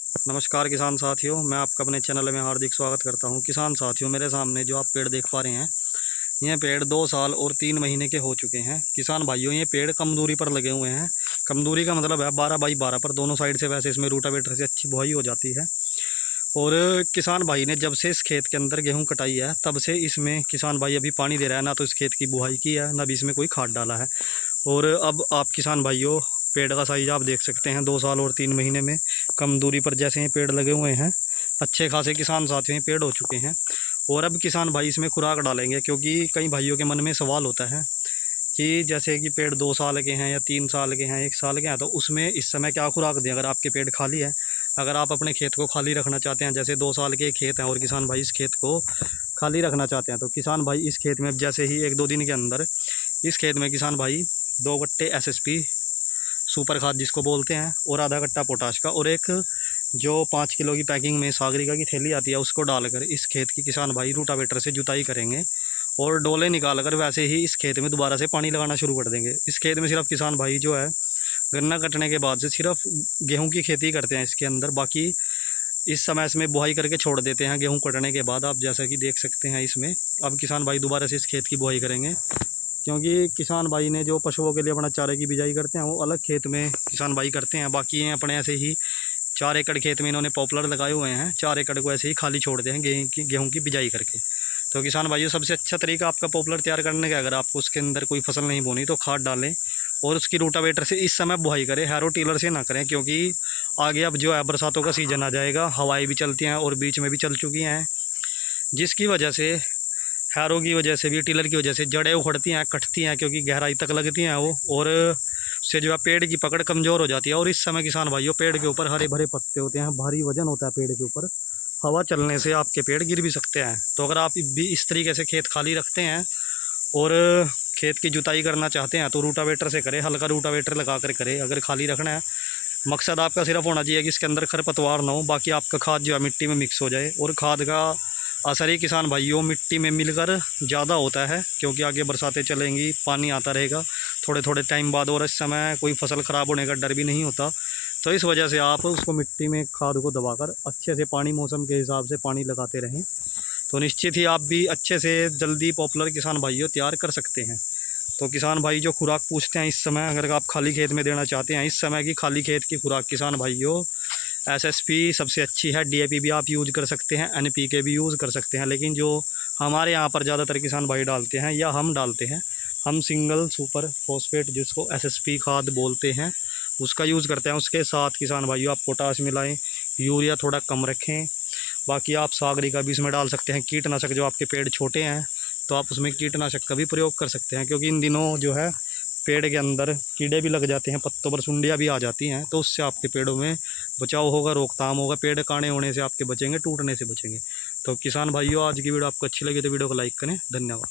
नमस्कार किसान साथियों, मैं आपका अपने चैनल में हार्दिक स्वागत करता हूं। किसान साथियों, मेरे सामने जो आप पेड़ देख पा रहे हैं, ये पेड़ 2 साल और 3 महीने के हो चुके हैं। किसान भाइयों, ये पेड़ कम दूरी पर लगे हुए हैं। कम दूरी का मतलब है 12 बाई 12 पर, दोनों साइड से वैसे इसमें रूटावेटर से अच्छी बुआई हो जाती है। और किसान भाई ने जब से इस खेत के अंदर गेहूँ कटाई है, तब से इसमें किसान भाई अभी पानी दे रहा है, ना तो इस खेत की बुआई की है, ना भी इसमें कोई खाद डाला है। और अब आप किसान भाइयों, पेड़ का साइज आप देख सकते हैं, 2 साल और 3 महीने में कम दूरी पर जैसे ये पेड़ लगे हुए हैं, अच्छे खासे किसान साथियों ये पेड़ हो चुके हैं। और अब किसान भाई इसमें खुराक डालेंगे, क्योंकि कई भाइयों के मन में सवाल होता है कि जैसे कि पेड़ 2 साल के हैं या 3 साल के हैं, 1 साल के हैं, तो उसमें इस समय क्या खुराक दें अगर आपके पेड़ खाली है। अगर आप अपने खेत को खाली रखना चाहते हैं, जैसे 2 साल के खेत हैं और किसान भाई इस खेत को खाली रखना चाहते हैं, तो किसान भाई इस खेत में जैसे ही 1-2 दिन के अंदर इस खेत में किसान भाई 2 गट्टे एसएसपी सुपर खाद जिसको बोलते हैं, और आधा कट्टा पोटाश का, और एक जो 5 किलो की पैकिंग में सागरिका की थैली आती है, उसको डालकर इस खेत की किसान भाई रूटावेटर से जुताई करेंगे। और डोले निकाल कर वैसे ही इस खेत में दोबारा से पानी लगाना शुरू कर देंगे। इस खेत में सिर्फ किसान भाई जो है, गन्ना कटने के बाद से सिर्फ गेहूं की खेती करते हैं इसके अंदर। बाकी इस समय इसमें बुआई करके छोड़ देते हैं गेहूं कटने के बाद। आप जैसा कि देख सकते हैं, इसमें अब किसान भाई दोबारा से इस खेत की बुआई करेंगे, क्योंकि किसान भाई ने जो पशुओं के लिए अपना चारे की बिजाई करते हैं, वो अलग खेत में किसान भाई करते हैं। बाकी ये अपने ऐसे ही 4 एकड़ खेत में इन्होंने पॉपुलर लगाए हुए हैं, 4 एकड़ को ऐसे ही खाली छोड़ते हैं गेहूं की बिजाई करके। तो किसान भाइयों, सबसे अच्छा तरीका आपका पॉपुलर तैयार करने का, अगर आपको उसके अंदर कोई फसल नहीं बोनी तो खाद डालें और उसकी रूटावेटर से इस समय बुआई करें, हैरो टीलर से ना करें, क्योंकि आगे अब जो है बरसातों का सीज़न आ जाएगा, हवाएं भी चलती हैं और बीच में भी चल चुकी हैं, जिसकी वजह से हैरो की वजह से भी, टीलर की वजह से जड़ें उखड़ती हैं, कटती हैं, क्योंकि गहराई तक लगती हैं वो, और उससे जो है पेड़ की पकड़ कमज़ोर हो जाती है। और इस समय किसान भाइयों, पेड़ के ऊपर हरे भरे पत्ते होते हैं, भारी वजन होता है पेड़ के ऊपर, हवा चलने से आपके पेड़ गिर भी सकते हैं। तो अगर आप भी इस तरीके से खेत खाली रखते हैं और खेत की जुताई करना चाहते हैं, तो रूटावेटर से करें, हल्का रूटावेटर लगा कर करें। अगर खाली रखना है, मकसद आपका सिर्फ होना चाहिए कि इसके अंदर खरपतवार ना हो, बाकी आपका खाद जो है मिट्टी में मिक्स हो जाए। और खाद का असर ही किसान भाइयों मिट्टी में मिलकर ज़्यादा होता है, क्योंकि आगे बरसातें चलेंगी, पानी आता रहेगा थोड़े थोड़े टाइम बाद, और इस समय कोई फसल ख़राब होने का डर भी नहीं होता। तो इस वजह से आप उसको मिट्टी में खाद को दबाकर अच्छे से पानी मौसम के हिसाब से पानी लगाते रहें, तो निश्चित ही आप भी अच्छे से जल्दी पॉपुलर किसान भाइयों तैयार कर सकते हैं। तो किसान भाई जो खुराक पूछते हैं इस समय, अगर आप खाली खेत में देना चाहते हैं, इस समय की खाली खेत की खुराक किसान भाइयों एसएसपी सबसे अच्छी है। डीएपी भी आप यूज़ कर सकते हैं, एनपीके भी यूज़ कर सकते हैं, लेकिन जो हमारे यहाँ पर ज़्यादातर किसान भाई डालते हैं या हम डालते हैं, हम सिंगल सुपर फॉस्फेट जिसको एसएसपी खाद बोलते हैं, उसका यूज़ करते हैं। उसके साथ किसान भाइयों आप पोटाश मिलाएं, यूरिया थोड़ा कम रखें। बाकी आप सागरिका भी इसमें डाल सकते हैं। कीटनाशक, जो आपके पेड़ छोटे हैं तो आप उसमें कीटनाशक का भी प्रयोग कर सकते हैं, क्योंकि इन दिनों जो है पेड़ के अंदर कीड़े भी लग जाते हैं, पत्तों पर सुंडियाँ भी आ जाती हैं, तो उससे आपके पेड़ों में बचाव होगा, रोकथाम होगा, पेड़ काणे होने से आपके बचेंगे, टूटने से बचेंगे। तो किसान भाइयों, आज की वीडियो आपको अच्छी लगी तो वीडियो को लाइक करें। धन्यवाद।